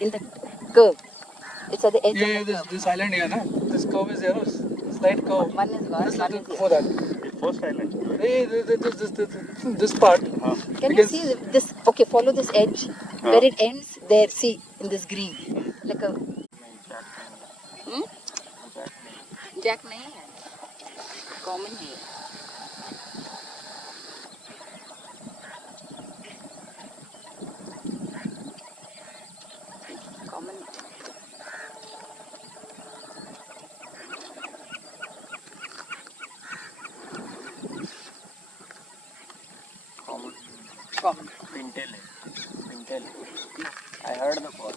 in the curve. It's at the edge Yeah, of the this island here, na? This curve is there, no? Slight curve. One is gone, This one little is before here. that. The first island. Hey, this part. Can you see this? Okay, follow this edge. Where it ends, there, see, in this green. Like a... Hmm? Jack nahi hai. Common hai. Common. Common. Pintail. Pintail. I heard the call.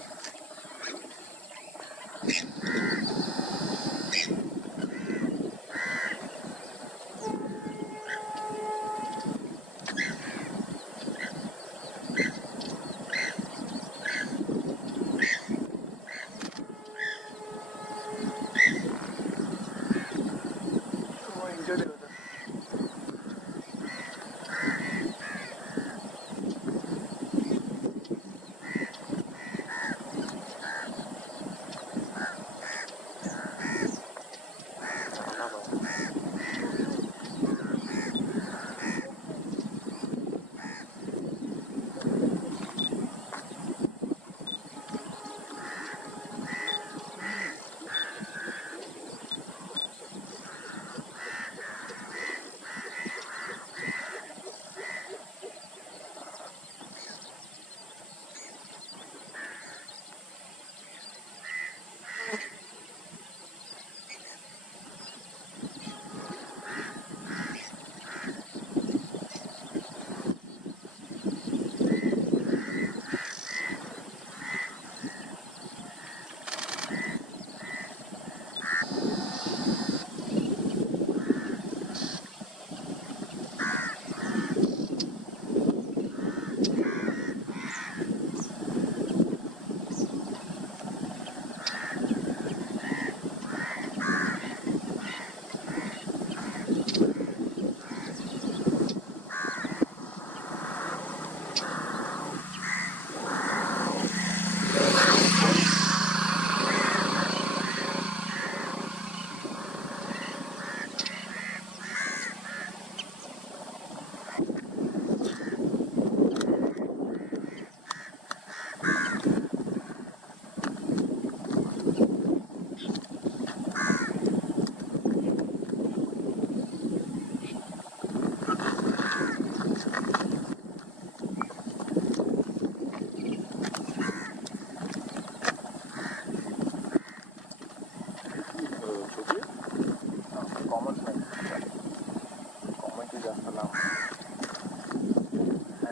Common ची जास्त लांब.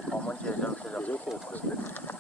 Common ची ह्याच्यापेक्षा जास्त.